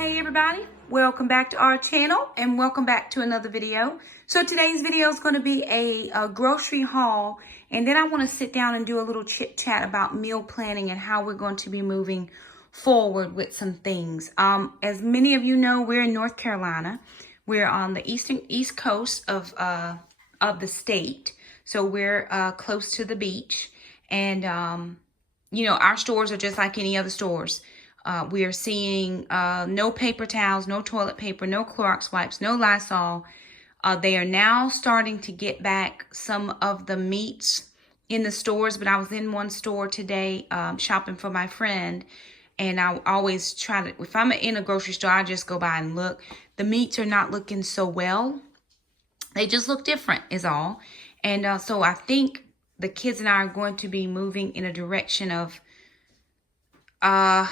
Hey everybody, welcome back to our channel and welcome back to another video. So today's video is going to be a grocery haul, and then I want to sit down and do a little chit chat about meal planning and how we're going to be moving forward with some things. As many of you know, we're in North Carolina. We're on the east coast of the state, so we're close to the beach, and you know, our stores are just like any other stores. We are seeing no paper towels, no toilet paper, no Clorox wipes, no Lysol. They are now starting to get back some of the meats in the stores, but I was in one store today shopping for my friend, and I always try to, if I'm in a grocery store, I just go by and look. The meats are not looking so well. They just look different is all. And so I think the kids and I are going to be moving in a direction of less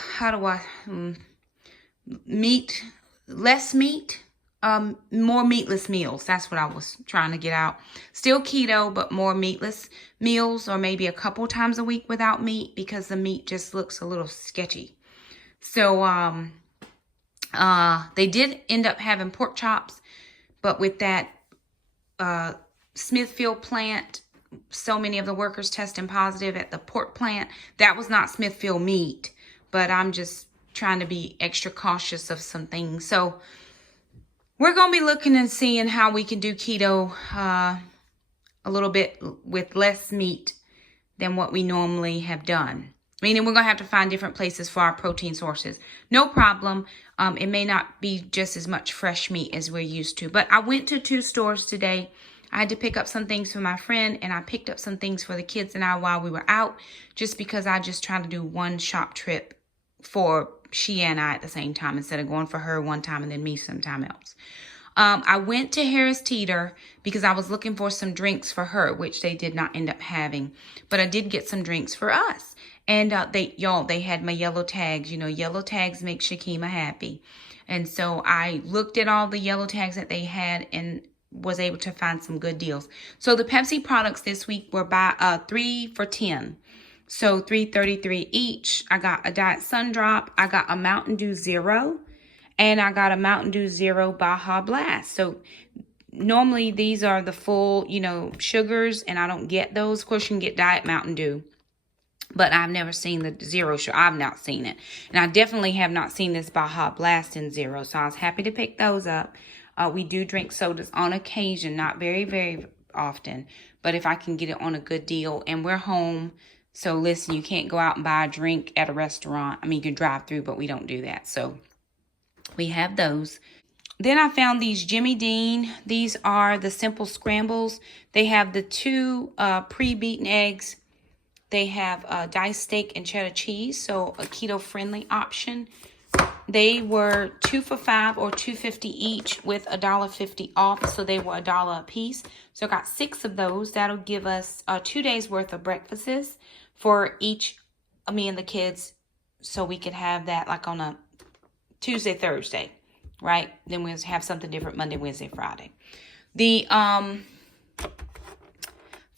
meat, more meatless meals. That's what I was trying to get out. Still keto, but more meatless meals, or maybe a couple times a week without meat, because the meat just looks a little sketchy. So they did end up having pork chops, but with that Smithfield plant, so many of the workers testing positive at the pork plant. That was not Smithfield meat, but I'm just trying to be extra cautious of some things. So we're going to be looking and seeing how we can do keto a little bit with less meat than what we normally have done. Meaning we're going to have to find different places for our protein sources. No problem. It may not be just as much fresh meat as we're used to. But I went to 2 stores today. I had to pick up some things for my friend, and I picked up some things for the kids and I while we were out, just because I just tried to do one shop trip for she and I at the same time, instead of going for her one time and then me sometime else. I went to Harris Teeter because I was looking for some drinks for her, which they did not end up having, but I did get some drinks for us. And they had my yellow tags. You know, yellow tags make Shakema happy. And so I looked at all the yellow tags that they had and was able to find some good deals. So the Pepsi products this week were 3 for $10. So $3.33 each. I got a Diet Sun Drop. I got a Mountain Dew Zero. And I got a Mountain Dew Zero Baja Blast. So normally these are the full, you know, sugars, and I don't get those. Of course, you can get Diet Mountain Dew, but I've never seen the Zero sugar. I've not seen it. And I definitely have not seen this Baja Blast in Zero. So I was happy to pick those up. We do drink sodas on occasion, not very, very often. But if I can get it on a good deal, and we're home. So listen, you can't go out and buy a drink at a restaurant. I mean, you can drive through, but we don't do that. So we have those. Then I found these Jimmy Dean. These are the simple scrambles. They have the 2 pre-beaten eggs. They have diced steak and cheddar cheese, so a keto-friendly option. They were 2 for $5 or $2.50 each with $1.50 off, so they were $1 a piece. So I got 6 of those. That'll give us 2 days worth of breakfasts for each, me and the kids, so we could have that like on a Tuesday, Thursday, right? Then we'll have something different Monday, Wednesday, Friday. The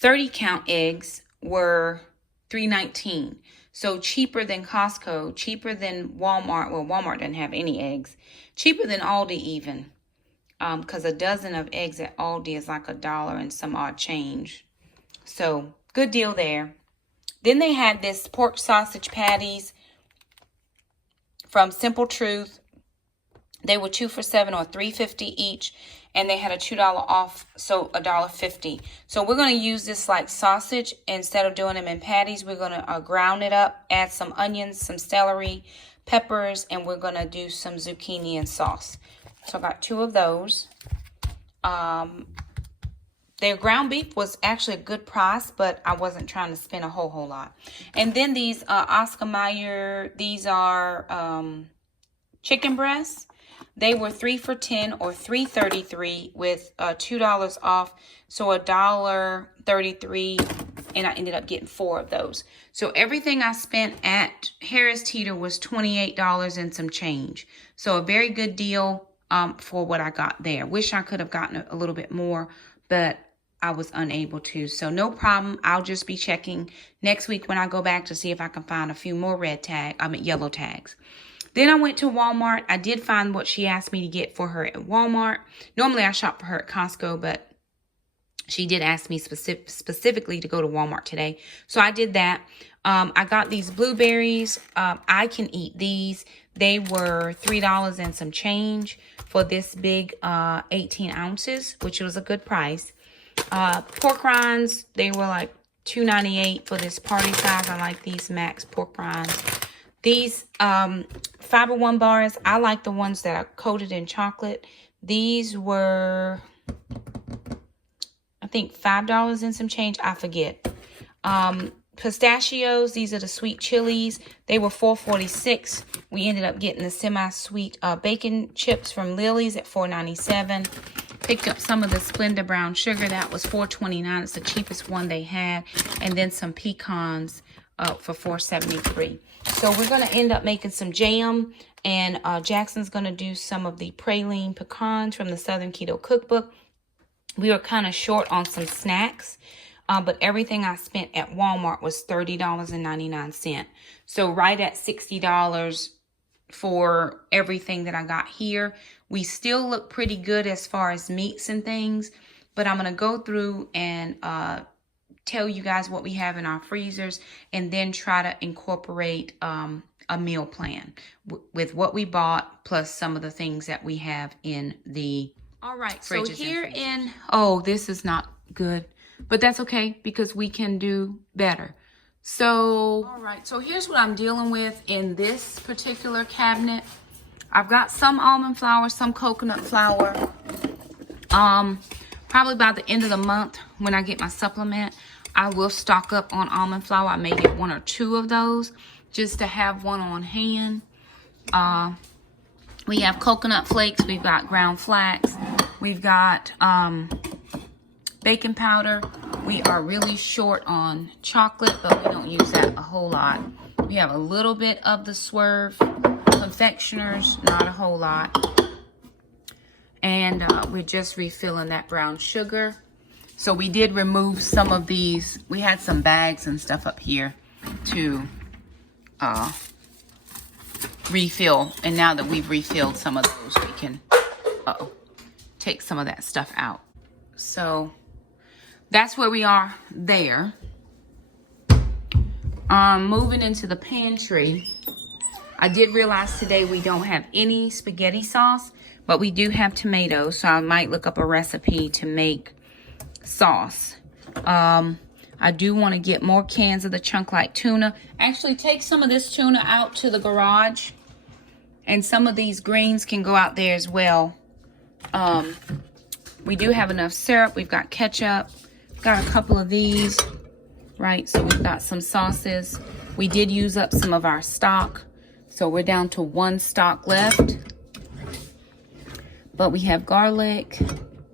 30-count eggs were $3.19. So cheaper than Costco, cheaper than Walmart. Well, Walmart doesn't have any eggs. Cheaper than Aldi even. Because a dozen of eggs at Aldi is like $1 and some odd change. So good deal there. Then they had this pork sausage patties from Simple Truth. They were 2 for $7 or $3.50 each. And they had a $2 off, so $1.50. So we're going to use this like sausage. Instead of doing them in patties, we're going to ground it up, add some onions, some celery, peppers, and we're going to do some zucchini and sauce. So I got 2 of those. Their ground beef was actually a good price, but I wasn't trying to spend a whole lot. And then these Oscar Mayer, these are chicken breasts. They were 3 for $10 or $3.33 with $2 off, so $1.33, and I ended up getting 4 of those. So everything I spent at Harris Teeter was $28 and some change. So a very good deal for what I got there. Wish I could have gotten a little bit more, but I was unable to. So no problem. I'll just be checking next week when I go back to see if I can find a few more yellow tags. Then I went to Walmart. I did find what she asked me to get for her at Walmart. Normally I shop for her at Costco, but she did ask me specifically to go to Walmart today. So I did that. I got these blueberries. I can eat these. They were $3 and some change for this big 18 ounces, which was a good price. Pork rinds, they were like $2.98 for this party size. I like these Max pork rinds. These Fiber One bars, I like the ones that are coated in chocolate. These were, I think, $5 and some change. I forget. Pistachios, these are the sweet chilies. They were $4.46. We ended up getting the semi-sweet bacon chips from Lily's at $4.97. Picked up some of the Splenda brown sugar. That was $4.29. It's the cheapest one they had. And then some pecans for $4.73. So we're going to end up making some jam. And Jackson's going to do some of the praline pecans from the Southern Keto Cookbook. We were kind of short on some snacks. But everything I spent at Walmart was $30.99. So right at $60 for everything that I got here. We still look pretty good as far as meats and things. But I'm going to go through and tell you guys what we have in our freezers. And then try to incorporate a meal plan with what we bought. Plus some of the things that we have in the all right, so here in... Oh, this is not good. But that's okay because we can do better. So, all right. So here's what I'm dealing with in this particular cabinet. I've got some almond flour, some coconut flour. Probably by the end of the month when I get my supplement, I will stock up on almond flour. I may get 1 or 2 of those just to have one on hand. We have coconut flakes. We've got ground flax. We've got... baking powder. We are really short on chocolate, but we don't use that a whole lot. We have a little bit of the Swerve confectioners, not a whole lot. And we're just refilling that brown sugar. So we did remove some of these. We had some bags and stuff up here to refill. And now that we've refilled some of those, we can take some of that stuff out. So... that's where we are there. Moving into the pantry. I did realize today we don't have any spaghetti sauce, but we do have tomatoes. So I might look up a recipe to make sauce. I do want to get more cans of the chunk-like tuna. Actually, take some of this tuna out to the garage. And some of these greens can go out there as well. We do have enough syrup. We've got ketchup. Got a couple of these, right? So we've got some sauces. We did use up some of our stock. So we're down to 1 stock left. But we have garlic.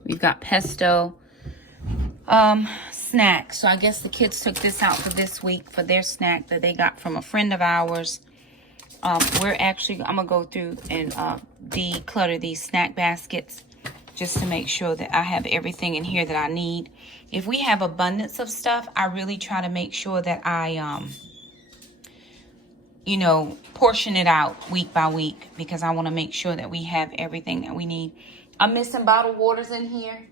We've got pesto. Snacks. So I guess the kids took this out for this week for their snack that they got from a friend of ours. I'm going to go through and declutter these snack baskets just to make sure that I have everything in here that I need. If we have abundance of stuff, I really try to make sure that I, portion it out week by week because I want to make sure that we have everything that we need. I'm missing bottled waters in here,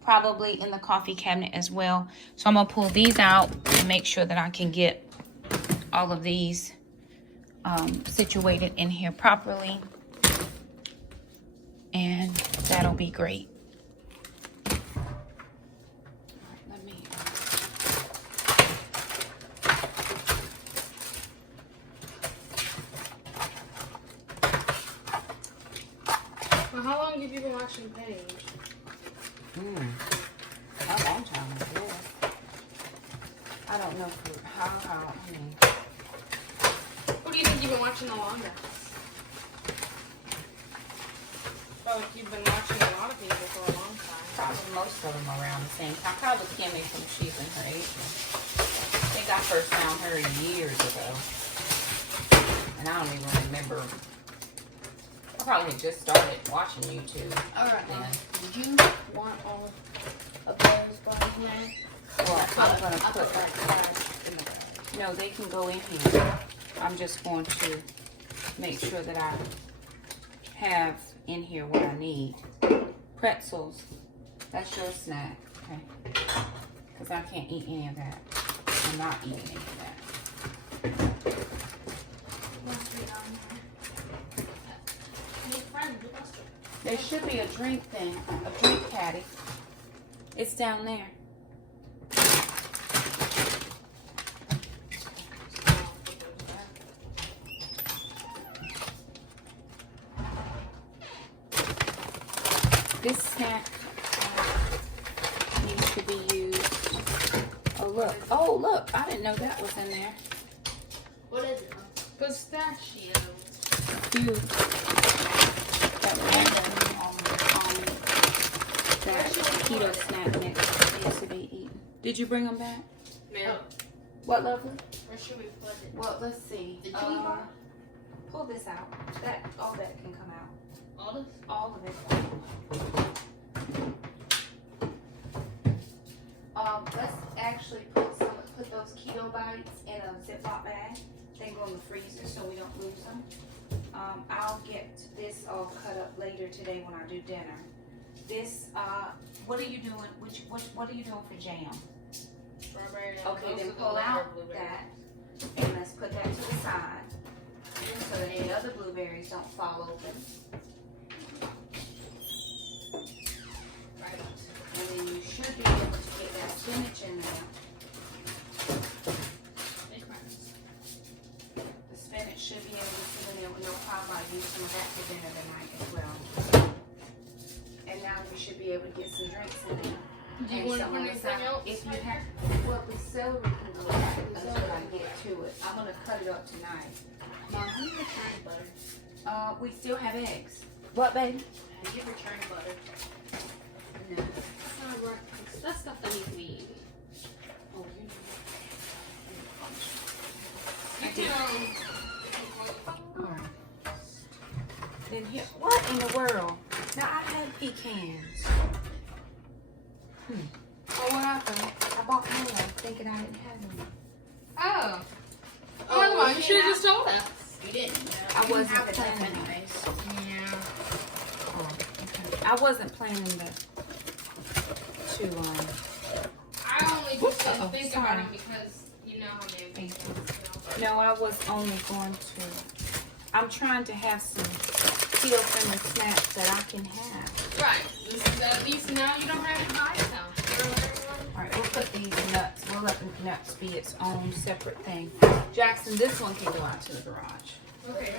probably in the coffee cabinet as well. So I'm going to pull these out and make sure that I can get all of these situated in here properly. And that'll be great. Well, how long have you been watching Paige? A long time, I guess. I don't know how, What do you think you've been watching the longest? Oh, you've been watching a lot of people for a long time. Probably most of them around the same time. Probably Kimmy from she's in her age. I think I first found her years ago. And I don't even remember. I probably had just started watching YouTube. Alright, then. did you want all of those buns now? Well, I'm going to put that in the bag. No, they can go in here. I'm just going to make sure that I have in here what I need. Pretzels. That's your snack. Okay. Because I can't eat any of that. I'm not eating any of that. There should be a drink thing, a drink caddy. It's down there. This snack needs to be used. Oh look! Oh look! I didn't know that was in there. What is it? Pistachio. You. That random that keto snack mix needs to be eaten. Did you bring them back? No. What, lovely? Where should we put it? Well, let's see. The cheese bar? Pull this out. All that can come out. All this? All of it. Let's actually put those keto bites in a Ziploc bag. They go in the freezer so we don't lose them. I'll get this all cut up later today when I do dinner. This, what are you doing? What are you doing for jam? Strawberry. Okay, then pull out that, and let's put that to the side so that the other blueberries don't fall open. Right. And then you should be able to get that spinach in there. The spinach should be able to sit in there with no problem. I use some of that for dinner tonight as well. And now you should be able to get some drinks in there. Do you want to put anything else? If you have, well, the celery can go back until I get to it. I'm going to cut it up tonight. Mom, how do you return butter? We still have eggs. What, baby? How do you return butter? No. That's not work. That's stuff that needs to be eaten. Oh, You can, Alright. Then here, what in the world? Now I had pecans. Oh, what happened? I bought more thinking I didn't have any. Oh. Oh, never mind. You should have just told us. You didn't. I wasn't planning anyways. Yeah. Oh, okay. I wasn't planning to I only just didn't think sorry. about it because you know how many things. No, I was only going to. I'm trying to have some keto-friendly snacks that I can have. Right. At least now you don't have to buy some. All right, we'll put these nuts. We'll let the nuts be its own separate thing. Jackson, this one can go out to the garage. Okay.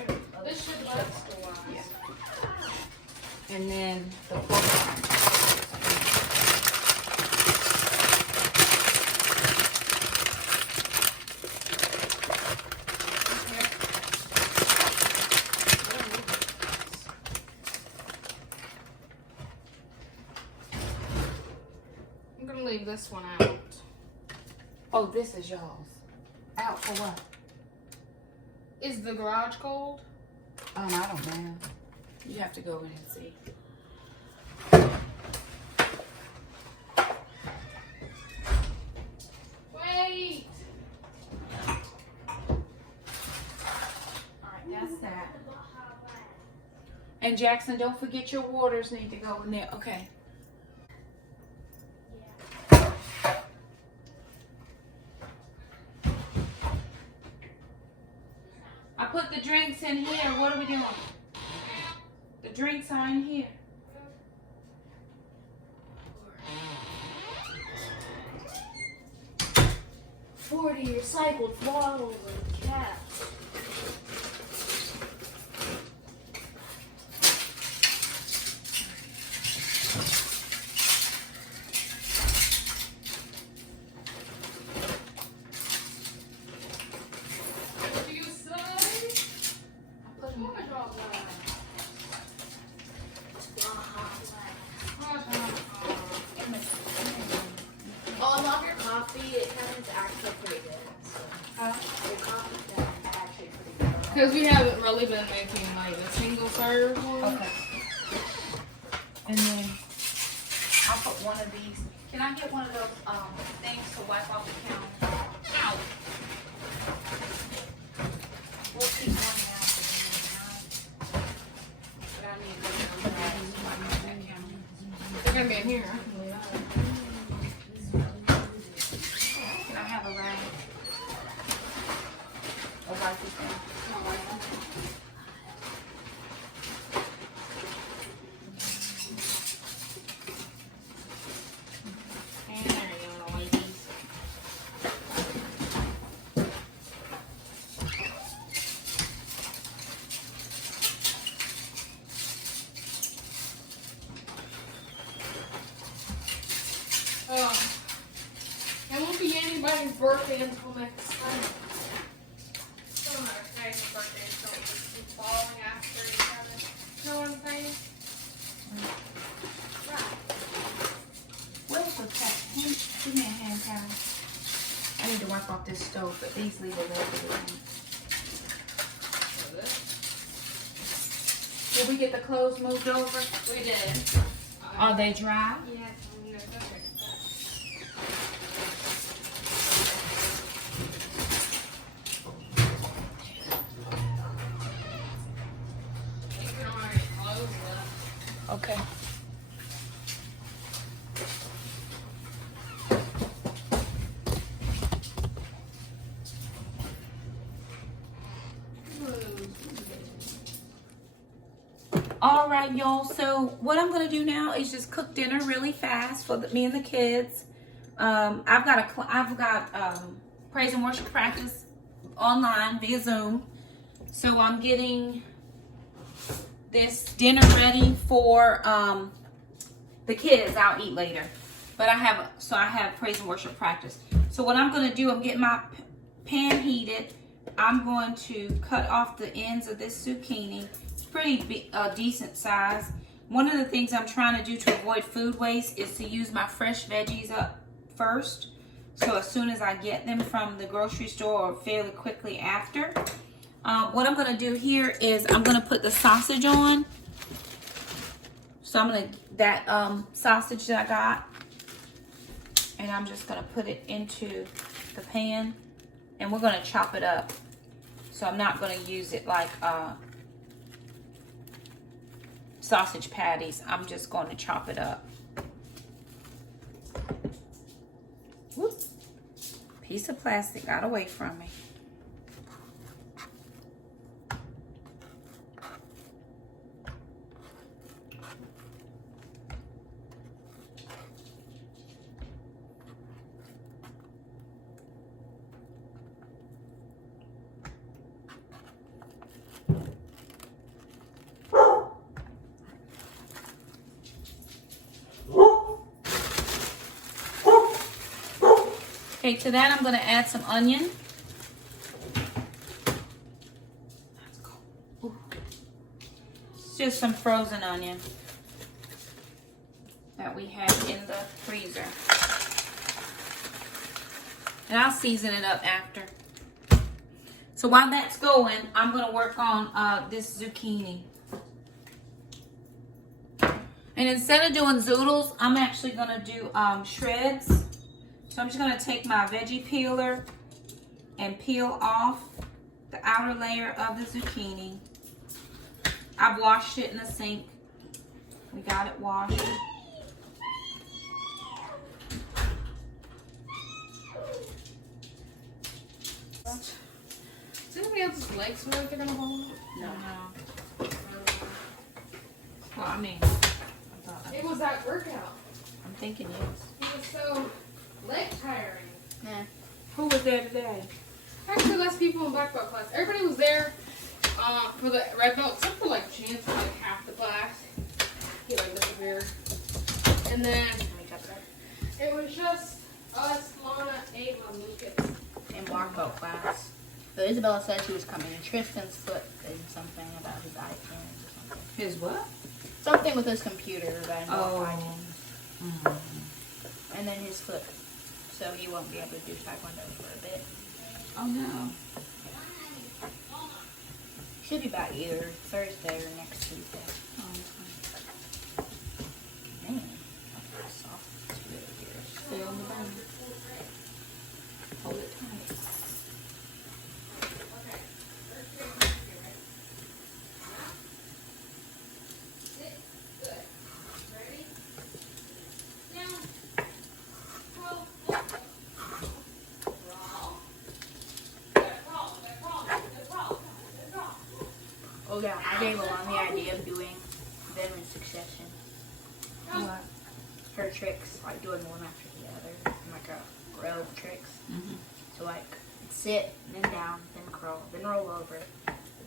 This should last a while. Yeah. And then the pork rinds. I'm gonna leave this one out. Oh, this is y'all's. Out for what? Is the garage cold? I don't know. You have to go in and see. Wait. Alright, that's that. And Jackson, don't forget your waters need to go in there. Okay. I put the drinks in here. What are we doing? The drinks are in here. $40 recycled bottles and caps. What do you say? I put them in. Oh, I love your coffee. It is actually pretty good. So. Your coffee is actually pretty good. Because we haven't really been making like the single serve one. Okay. And then I'll put one of these. Can I get one of those things to wipe off the counter? Ow. We'll keep one now. Here, I can leave that. Can I have a rag? A wipey thing? And there you go, ladies. It won't be anybody's birthday until next Sunday. Still not today's birthday, so it just keeps following after each other. You know what I'm saying? Right. Where was that? Give me a hand towel. I need to wipe off this stove, but these leave a little bit of room. Did we get the clothes moved over? We did. Are they dry? Yeah, no, okay. Okay. All right, y'all. So what I'm gonna do now is just cook dinner really fast for me and the kids. I've got praise and worship practice online via Zoom. So I'm getting this dinner ready for the kids. I'll eat later, but I have praise and worship practice. So what I'm gonna do, I'm getting my pan heated. I'm going to cut off the ends of this zucchini. It's pretty decent size. One of the things I'm trying to do to avoid food waste is to use my fresh veggies up first. So as soon as I get them from the grocery store or fairly quickly after. What I'm going to do here is I'm going to put the sausage on. So I'm going to, that sausage that I got, and I'm just going to put it into the pan, and we're going to chop it up. So I'm not going to use it like sausage patties. I'm just going to chop it up. Whoop. Piece of plastic got away from me. Okay, to that I'm going to add some onion. It's just some frozen onion that we have in the freezer. And I'll season it up after. So while that's going, I'm going to work on this zucchini. And instead of doing zoodles, I'm actually going to do shreds. So I'm just going to take my veggie peeler and peel off the outer layer of the zucchini. I've washed it in the sink. We got it washed. Does anybody else's legs feel like they're gonna hold? No. Well, I mean, It was that workout. I'm thinking yes. It was so leg tiring. Yeah. Who was there today? Actually, less people in black belt class. Everybody was there for the red belt, except for like Chance, for like half the class. He like disappeared. And then it was just us, Lana, Ava, and Lucas. In black belt class. So Isabella said she was coming, and Tristan's foot did something about his iPad or something. His what? Something with his computer that involved Oh. fighting. And then his foot. So he won't be able to do taekwondo for a bit. Oh no. Should be back either Thursday or next Tuesday. Man, that's soft. It's really weird. Stay on the bone. Hold it tight. Oh yeah, I gave Leland the idea of doing them in succession. What? Her tricks, like doing one after the other, like a row of tricks. Mm-hmm. So like sit, then down, then crawl, then roll over,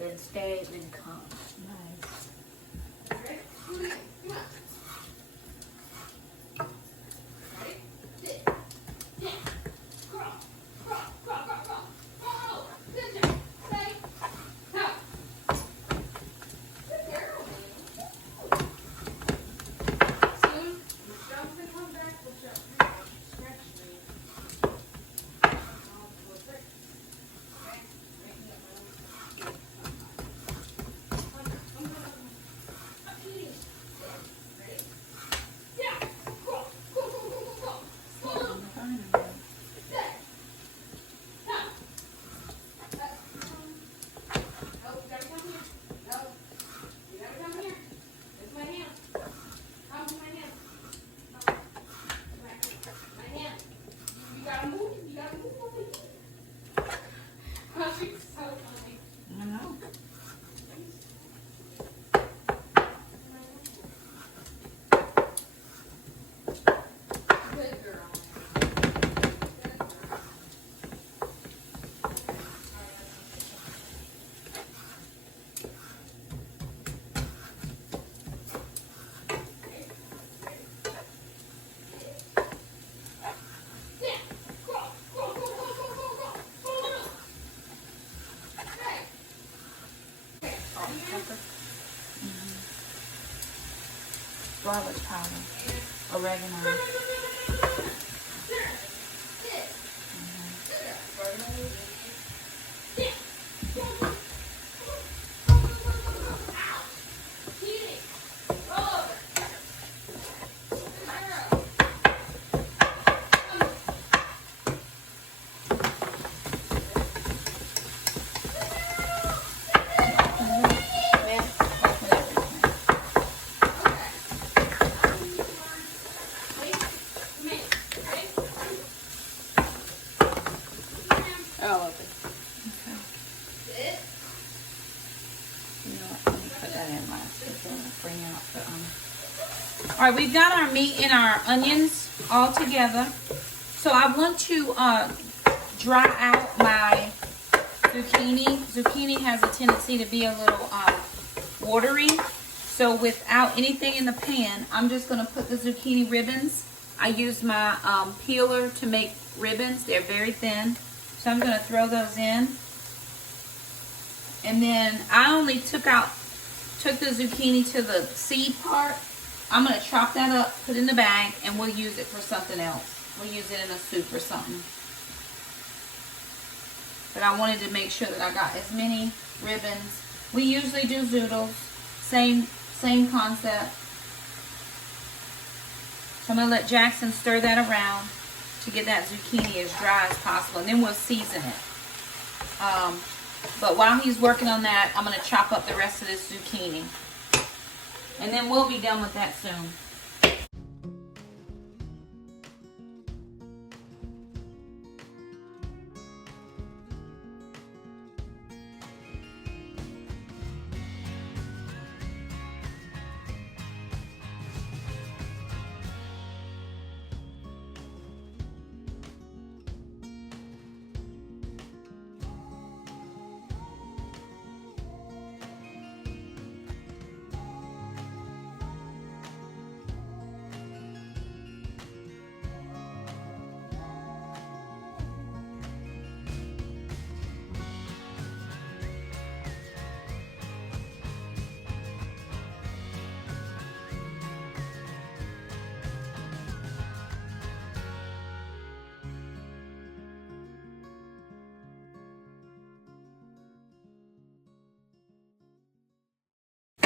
then stay, then come. Nice. I know. Garlic powder, oregano. Oh, okay. You know what? Let me put that in last because then it'll bring out the All right, we've got our meat and our onions all together. So I want to dry out my zucchini. Zucchini has a tendency to be a little watery. So without anything in the pan, I'm just going to put the zucchini ribbons. I use my peeler to make ribbons. They're very thin. So I'm going to throw those in. And then I only took the zucchini to the seed part. I'm going to chop that up, put it in the bag, and we'll use it for something else. We'll use it in a soup or something. But I wanted to make sure that I got as many ribbons. We usually do zoodles. Same concept. So I'm going to let Jackson stir that around to get that zucchini as dry as possible. And then we'll season it. But while he's working on that, I'm going to chop up the rest of this zucchini. And then we'll be done with that soon.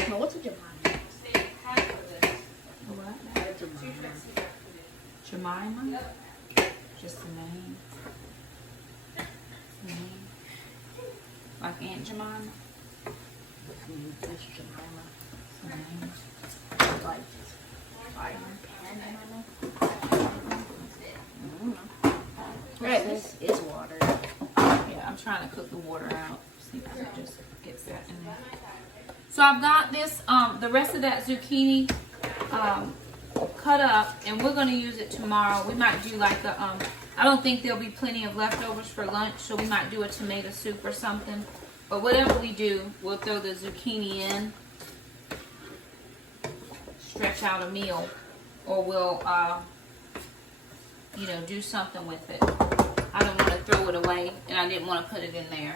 Now, what's a Jemima? What? Jemima. Jemima? Just the name. Like Aunt Jemima? That's Jemima. The name. Like Pan Jemima? Right, this is water. Yeah, I'm trying to cook the water out. See if it just gets that in there. So I've got this, the rest of that zucchini cut up, and we're going to use it tomorrow. We might do like a, I don't think there'll be plenty of leftovers for lunch, so we might do a tomato soup or something. But whatever we do, we'll throw the zucchini in, stretch out a meal, or we'll, you know, do something with it. I don't want to throw it away, and I didn't want to put it in there.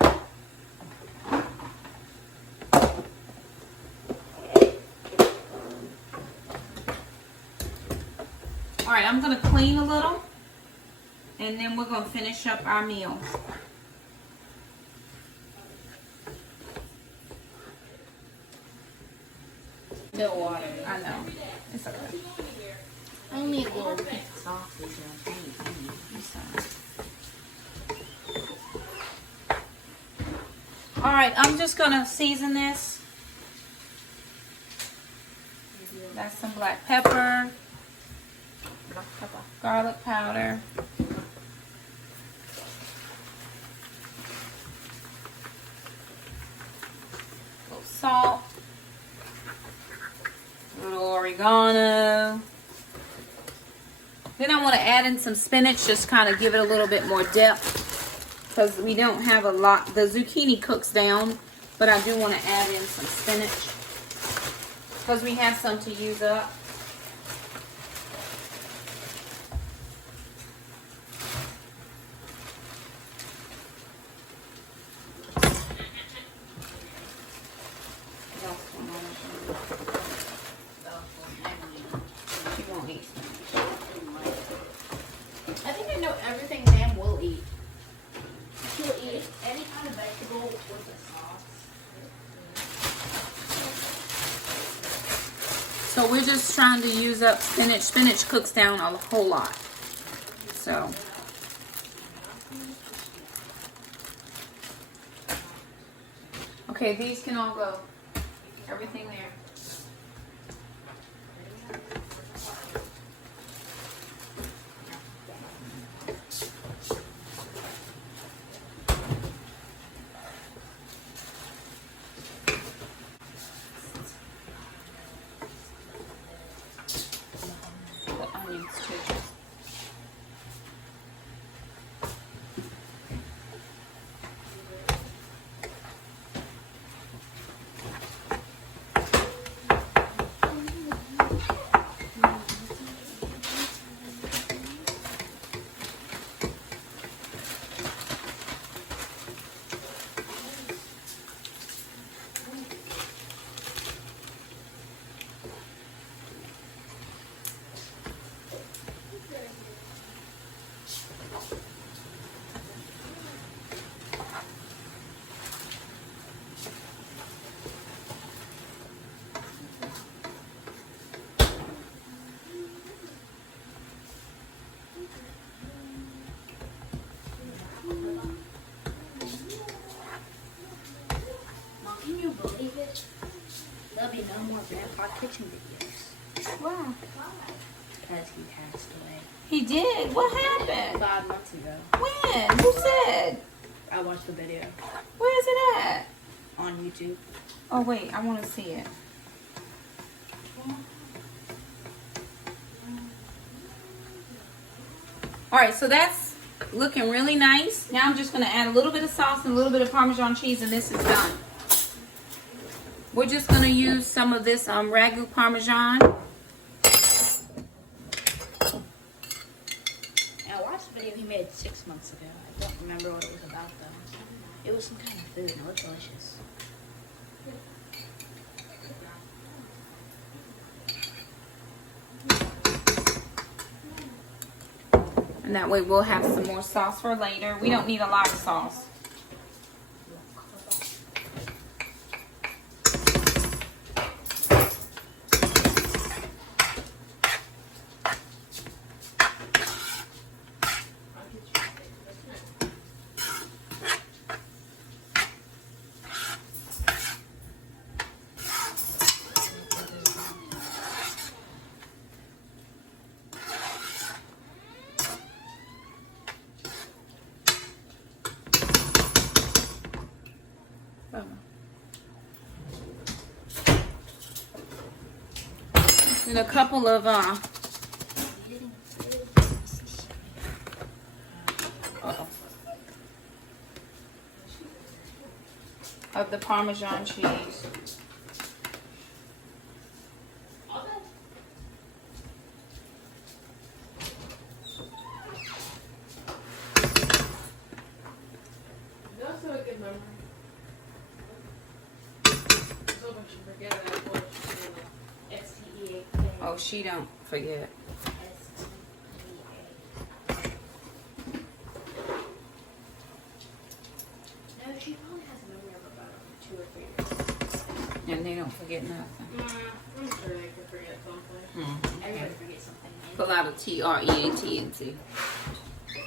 All right, I'm going to clean a little, and then we're going to finish up our meal. No water. I know. It's okay. Only a little bit sausage. It's all right. All right, I'm just going to season this. That's some black pepper. Garlic powder. A little salt. A little oregano. Then I want to add in some spinach, just kind of give it a little bit more depth, because we don't have a lot. The zucchini cooks down, but I do want to add in some spinach because we have some to use up. I think I know everything Ma'am will eat. She'll eat any kind of vegetable with a sauce. So we're just trying to use up spinach. Spinach cooks down a whole lot. So. Okay, these can all go. Everything there. The onions too. Can you believe it? There'll be no more Grandpa Kitchen videos. Wow. Because he passed away. He did? What happened? 5 months ago. When? Who said? I watched the video Where is it at? on YouTube. Oh, wait. I want to see it. All right, so that's looking really nice. Now I'm just going to add a little bit of sauce and a little bit of Parmesan cheese, and this is done. We're just going to use some of this Ragu Parmesan. And I watched the video he made 6 months ago. I don't remember what it was about though. It was some kind of food and it looked delicious. And that way we'll have some more sauce for later. We don't need a lot of sauce. And a couple of of the Parmesan cheese. That's not a good memory. So much you forget it. STEA. Oh, she don't forget. No, she probably has a memory of about 2 or 3 years. And they don't forget nothing. I'm sure they could forget something. Mm-hmm. Everybody forgets something. Pull out a TREATNT.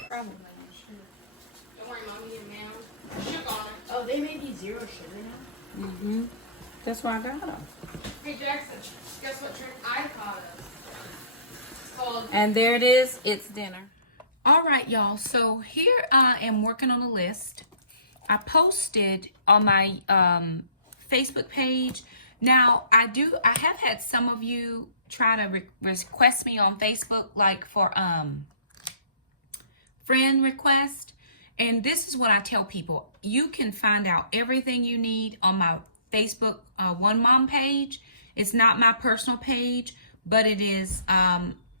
Probably. Don't worry, Mommy and Ma'am. Sugar on it. Oh, they may be 0 sugar now. Mm-hmm. That's why I got them. Hey, Jackson, guess what trick I taught us? It's called... And there it is. It's dinner. All right, y'all. So here I am working on a list. I posted on my Facebook page. Now, I have had some of you try to request me on Facebook, like for friend request. And this is what I tell people. You can find out everything you need on my Facebook One Mom page. It's not my personal page, but it is,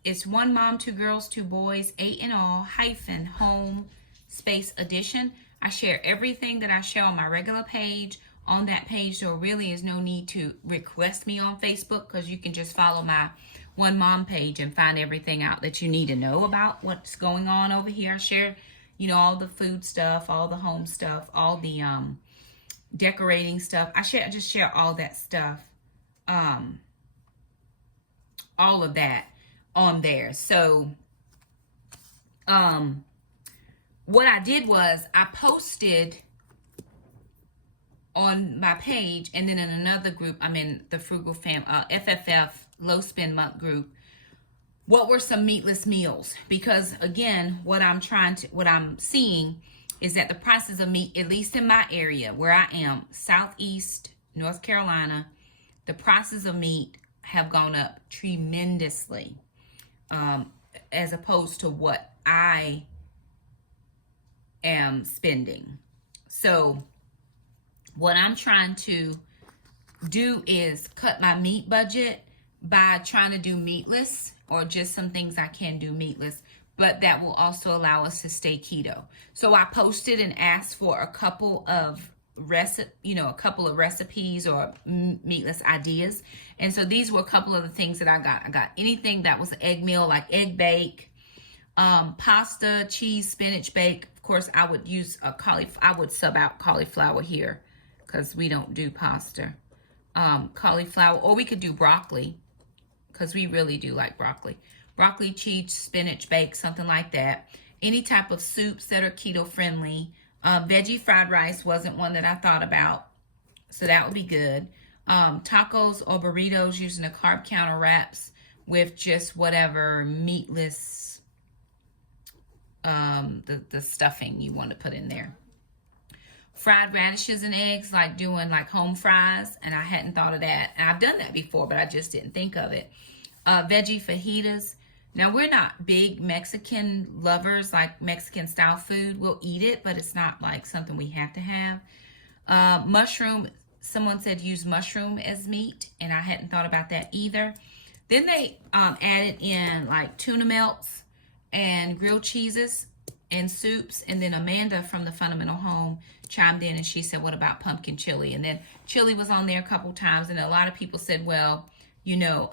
it's One Mom, Two Girls, Two Boys, 8 in all, _home space edition. I share everything that I share on my regular page on that page. So really is no need to request me on Facebook, because you can just follow my One Mom page and find everything out that you need to know about what's going on over here. I share, you know, all the food stuff, all the home stuff, all the decorating stuff. I just share all that stuff, all of that on there. So what I did was I posted on my page, and then in another group, I'm in the Frugal Fam, FFF Low Spend Month group, what were some meatless meals? Because again, what I'm seeing is that the prices of meat, at least in my area where I am, Southeast North Carolina, the prices of meat have gone up tremendously, as opposed to what I am spending. So what I'm trying to do is cut my meat budget by trying to do meatless, or just some things I can do meatless, but that will also allow us to stay keto. So I posted and asked for a couple of recipes or meatless ideas. And so these were a couple of the things that I got. I got anything that was an egg meal, like egg bake, pasta, cheese, spinach bake. Of course, I would use I would sub out cauliflower here, because we don't do pasta. Cauliflower, or we could do broccoli, because we really do like broccoli. Broccoli, cheese, spinach bake, something like that. Any type of soups that are keto friendly. Veggie fried rice wasn't one that I thought about, so that would be good. Tacos or burritos using the carb counter wraps with just whatever meatless, the stuffing you want to put in there. Fried radishes and eggs, like doing like home fries, and I hadn't thought of that. And I've done that before, but I just didn't think of it. Veggie fajitas. Now, we're not big Mexican lovers, like Mexican style food. We'll eat it, but it's not like something we have to have. Mushroom, someone said use mushroom as meat, and I hadn't thought about that either. Then they added in like tuna melts and grilled cheeses and soups. And then Amanda from the Fundamental Home chimed in and she said, what about pumpkin chili? And then chili was on there a couple times, and a lot of people said, well, you know,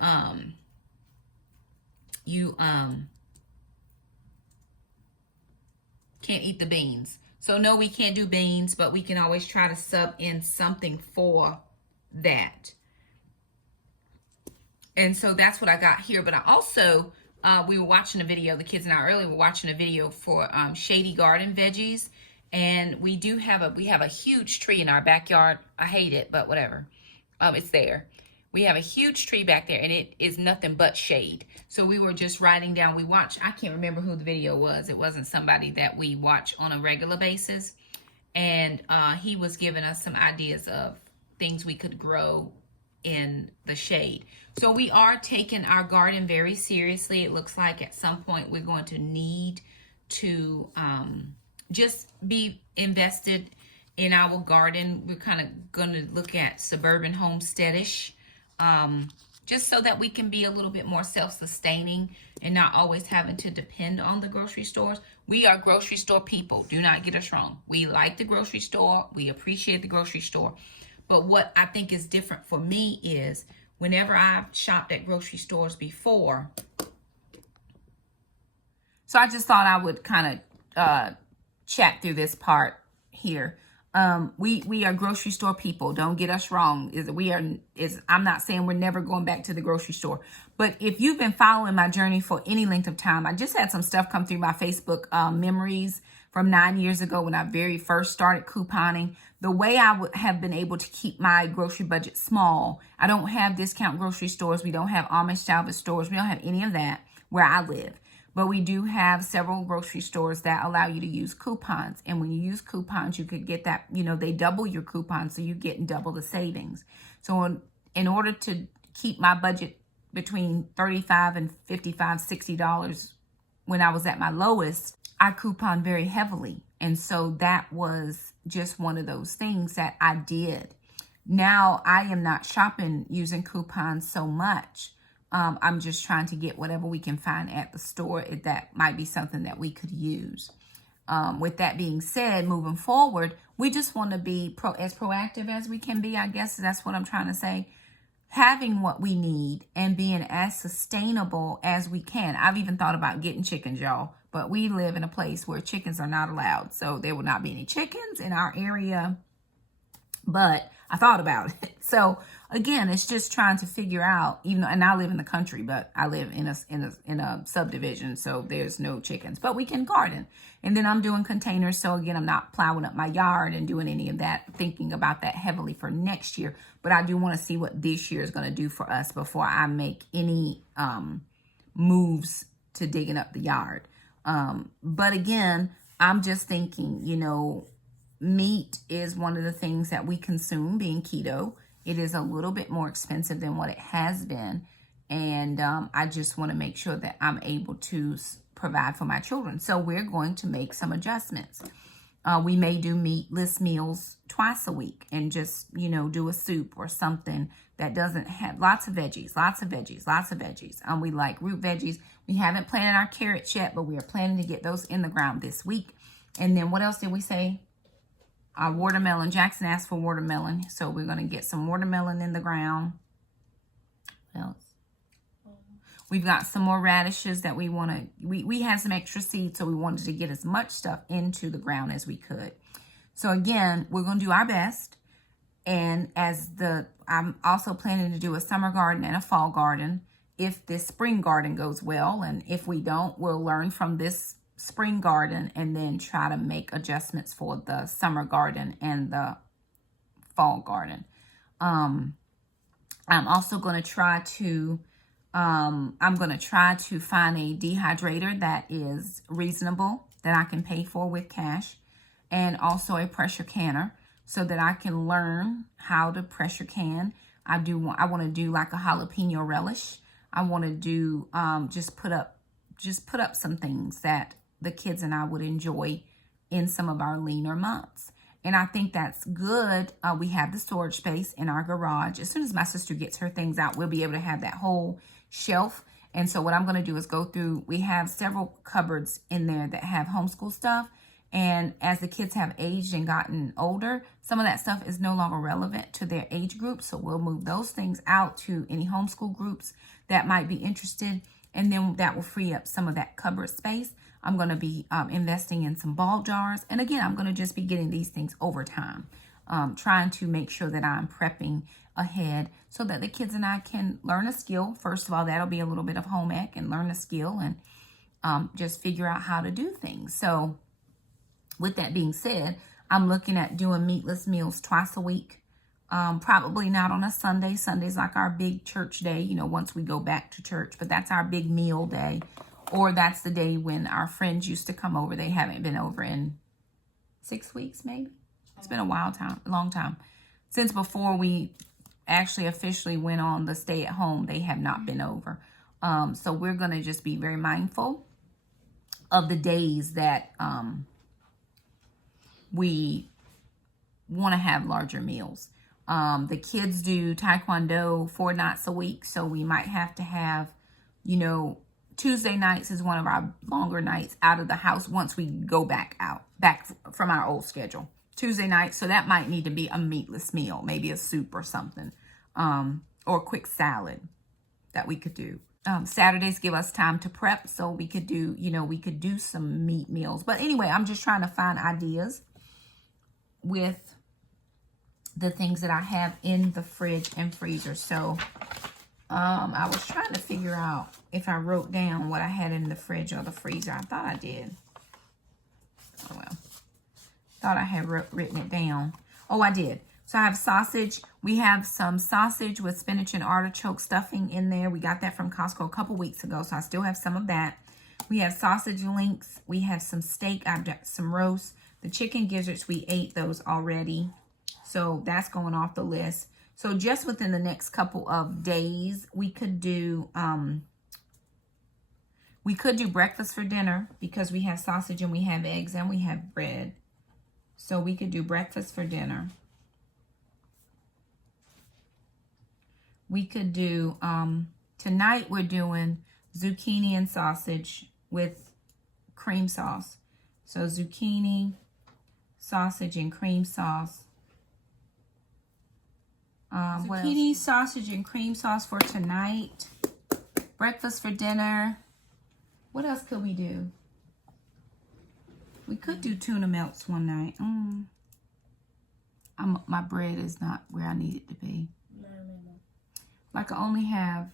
you can't eat the beans. So no, we can't do beans, but we can always try to sub in something for that. And so that's what I got here. But I also, we were watching a video, the kids and I earlier were watching a video for Shady Garden veggies. And we have a huge tree in our backyard. I hate it, but whatever. It's there. We have a huge tree back there, and it is nothing but shade. So we were just writing down, I can't remember who the video was. It wasn't somebody that we watch on a regular basis. And he was giving us some ideas of things we could grow in the shade. So we are taking our garden very seriously. It looks like at some point we're going to need to just be invested in our garden. We're kind of going to look at suburban homesteadish, just so that we can be a little bit more self-sustaining and not always having to depend on the grocery stores. We are grocery store people. Do not get us wrong. We like the grocery store. We appreciate the grocery store. But what I think is different for me is whenever I've shopped at grocery stores before. So I just thought I would kind of chat through this part here. We are grocery store people. Don't get us wrong. I'm not saying we're never going back to the grocery store. But if you've been following my journey for any length of time, I just had some stuff come through my Facebook memories from 9 years ago when I very first started couponing. The way I would have been able to keep my grocery budget small. I don't have discount grocery stores. We don't have Amish salvage stores. We don't have any of that where I live. But we do have several grocery stores that allow you to use coupons. And when you use coupons, you could get that, they double your coupons, so you get double the savings. So in order to keep my budget between $35 and $55, $60 when I was at my lowest, I couponed very heavily. And so that was just one of those things that I did. Now I am not shopping using coupons so much. I'm just trying to get whatever we can find at the store. That might be something that we could use. With that being said, moving forward, we just want to be as proactive as we can be. I guess that's what I'm trying to say. Having what we need and being as sustainable as we can. I've even thought about getting chickens, y'all. But we live in a place where chickens are not allowed. So there will not be any chickens in our area. But I thought about it. So again, it's just trying to figure out, and I live in the country, but I live in a subdivision, so there's no chickens, but we can garden. And then I'm doing containers. So again, I'm not plowing up my yard and doing any of that, thinking about that heavily for next year. But I do want to see what this year is going to do for us before I make any moves to digging up the yard. But again, I'm just thinking, meat is one of the things that we consume being keto. It is a little bit more expensive than what it has been. And I just want to make sure that I'm able to provide for my children. So we're going to make some adjustments. We may do meatless meals twice a week and just, do a soup or something that doesn't have lots of veggies. We like root veggies. We haven't planted our carrots yet, but we are planning to get those in the ground this week. And then what else did we say? Watermelon. Jackson asked for watermelon. So we're going to get some watermelon in the ground. What else? We've got some more radishes that we want to, we had some extra seeds, so we wanted to get as much stuff into the ground as we could. So again, we're going to do our best. And I'm also planning to do a summer garden and a fall garden if this spring garden goes well. And if we don't, we'll learn from this spring garden and then try to make adjustments for the summer garden and the fall garden. I'm also going to try to find a dehydrator that is reasonable, that I can pay for with cash, and also a pressure canner so that I can learn how to pressure can. I want to do like a jalapeno relish. I want to do just put up some things that the kids and I would enjoy in some of our leaner months. And I think that's good. We have the storage space in our garage. As soon as my sister gets her things out, we'll be able to have that whole shelf. And so what I'm going to do is go through, we have several cupboards in there that have homeschool stuff. And as the kids have aged and gotten older, some of that stuff is no longer relevant to their age group. So we'll move those things out to any homeschool groups that might be interested. And then that will free up some of that cupboard space. I'm going to be investing in some ball jars. And again, I'm going to just be getting these things over time. Trying to make sure that I'm prepping ahead so that the kids and I can learn a skill. First of all, that'll be a little bit of home ec and learn a skill and just figure out how to do things. So with that being said, I'm looking at doing meatless meals twice a week. Probably not on a Sunday. Sunday's like our big church day, once we go back to church. But that's our big meal day. Or that's the day when our friends used to come over. They haven't been over in 6 weeks, maybe. It's been a long time. Since before we actually officially went on the stay at home, they have not been over. So we're going to just be very mindful of the days that we want to have larger meals. The kids do Taekwondo 4 nights a week, so we might have to have, you know, Tuesday nights is one of our longer nights out of the house once we go back from our old schedule. Tuesday night, so that might need to be a meatless meal, maybe a soup or something, or a quick salad that we could do. Saturdays give us time to prep, so we could do, you know, we could do some meat meals. But anyway, I'm just trying to find ideas with the things that I have in the fridge and freezer. So I was trying to figure out if I wrote down what I had in the fridge or the freezer. I thought I did. Oh well. Thought I had written it down. Oh, I did. So I have sausage. We have some sausage with spinach and artichoke stuffing in there. We got that from Costco a couple weeks ago, so I still have some of that. We have sausage links. We have some steak. I've got some roast. The chicken gizzards, we ate those already. So that's going off the list. So just within the next couple of days, we could do breakfast for dinner because we have sausage and we have eggs and we have bread. So we could do breakfast for dinner. We could do, tonight we're doing zucchini and sausage with cream sauce. So zucchini, sausage, and cream sauce. Zucchini, sausage, and cream sauce for tonight. Breakfast for dinner. What else could we do? We could do tuna melts one night. My bread is not where I need it to be. No. Like I only have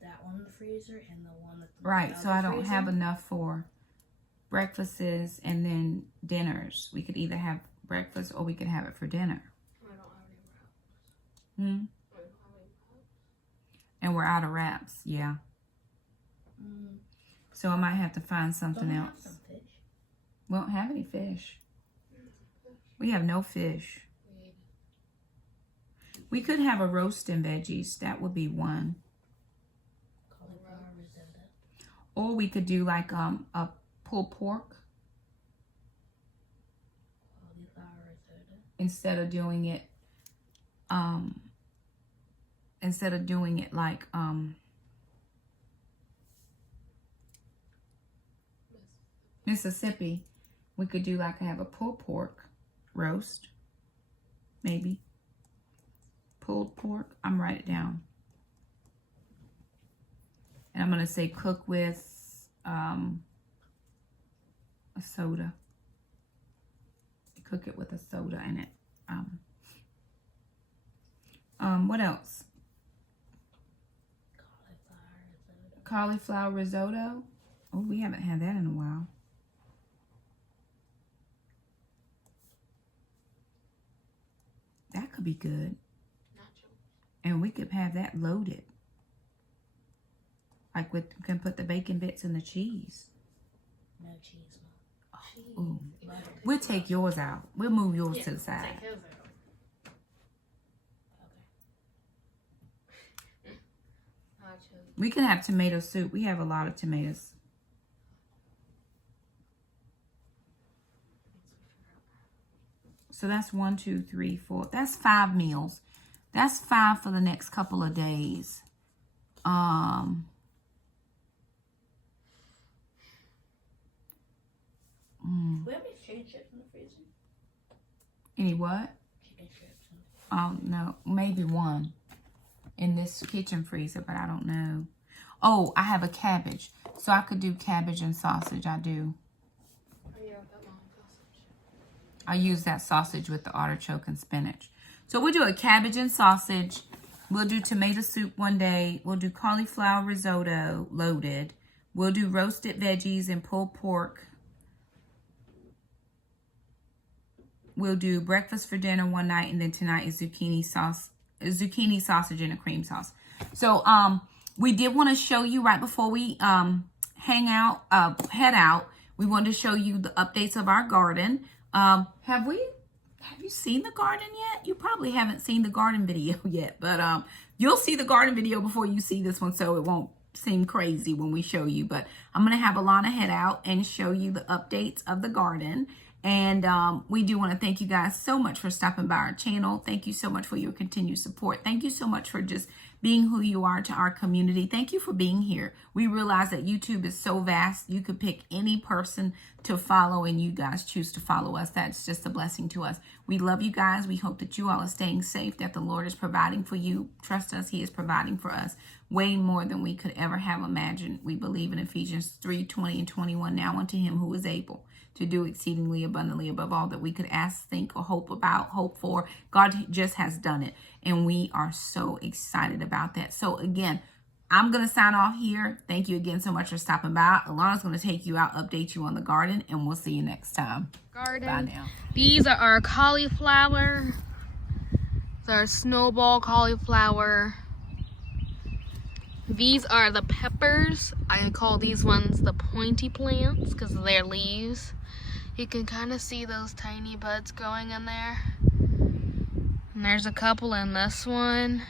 That one in the freezer and the one that's right, so I don't have enough for breakfasts and then dinners. We could either have breakfast or we could have it for dinner. I don't have any wraps. I don't have any wraps. And we're out of wraps, yeah. So I might have to find something else. Some fish. We don't have any fish. We have no fish. We could have a roast and veggies. That would be one. Cauliflower risotto. Or we could do like a pulled pork. Cauliflower risotto. Instead of doing it like Mississippi, we could do like have a pulled pork roast, maybe. Pulled pork. I'm write it down. And I'm gonna say cook with a soda. Cook it with a soda in it. What else? Cauliflower risotto. Oh, we haven't had that in a while. That could be good. And we could have that loaded. Like we can put the bacon bits and the cheese. No cheese, Oh, ooh. We'll take yours out. We'll move yours to the side. Take his out. We can have tomato soup. We have a lot of tomatoes. So that's 1, 2, 3, 4. That's 5 meals. That's 5 for the next couple of days. We have any chicken chips in the freezer? Any what? Chicken chips. No, maybe one in this kitchen freezer, but I don't know. Oh, I have a cabbage. So I could do cabbage and sausage. I do. Oh, yeah, that long sausage. I use that sausage with the artichoke and spinach. So we'll do a cabbage and sausage. We'll do tomato soup one day. We'll do cauliflower risotto loaded. We'll do roasted veggies and pulled pork. We'll do breakfast for dinner one night, and then tonight is zucchini sausage and a cream sauce. So we did want to show you right before we head out. We wanted to show you the updates of our garden. Have we have you seen the garden yet? You probably haven't seen the garden video yet, but you'll see the garden video before you see this one, so it won't seem crazy when we show you. But I'm going to have Alana head out and show you the updates of the garden. And we do want to thank you guys so much for stopping by our channel. Thank you so much for your continued support. Thank you so much for just being who you are to our community. Thank you for being here. We realize that YouTube is so vast. You could pick any person to follow and you guys choose to follow us. That's just a blessing to us. We love you guys. We hope that you all are staying safe, that the Lord is providing for you. Trust us, he is providing for us way more than we could ever have imagined. We believe in Ephesians 3:20 and 21. Now unto him who is able to do exceedingly abundantly above all that we could ask, think, or hope for. God just has done it. And we are so excited about that. So again, I'm going to sign off here. Thank you again so much for stopping by. Alana's going to take you out, update you on the garden, and we'll see you next time. Garden. Bye now. These are our cauliflower. These are snowball cauliflower. These are the peppers. I call these ones the pointy plants because of their leaves. You can kind of see those tiny buds growing in there. And there's a couple in this one.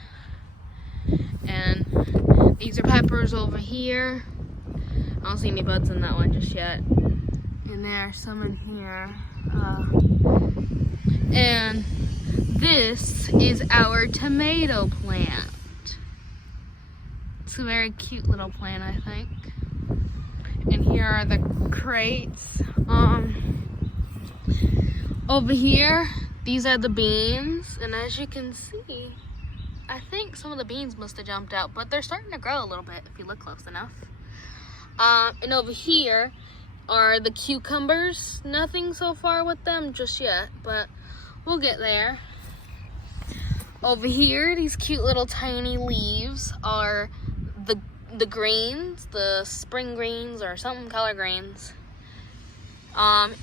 And these are peppers over here. I don't see any buds in that one just yet. And there are some in here. And this is our tomato plant. It's a very cute little plant, I think. And here are the crates. Over here, these are the beans, and as you can see, I think some of the beans must have jumped out, but they're starting to grow a little bit if you look close enough. And over here are the cucumbers. Nothing so far with them just yet, but we'll get there. Over here, these cute little tiny leaves are the greens, the spring greens or something color greens.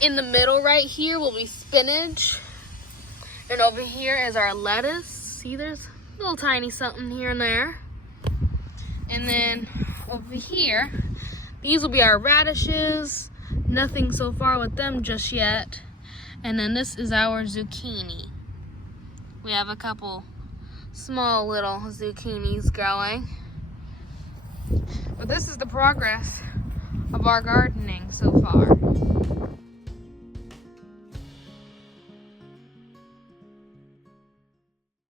In the middle right here will be spinach. And over here is our lettuce. See, there's a little tiny something here and there. And then over here, these will be our radishes. Nothing so far with them just yet. And then this is our zucchini. We have a couple small little zucchinis growing. But this is the progress of our gardening so far.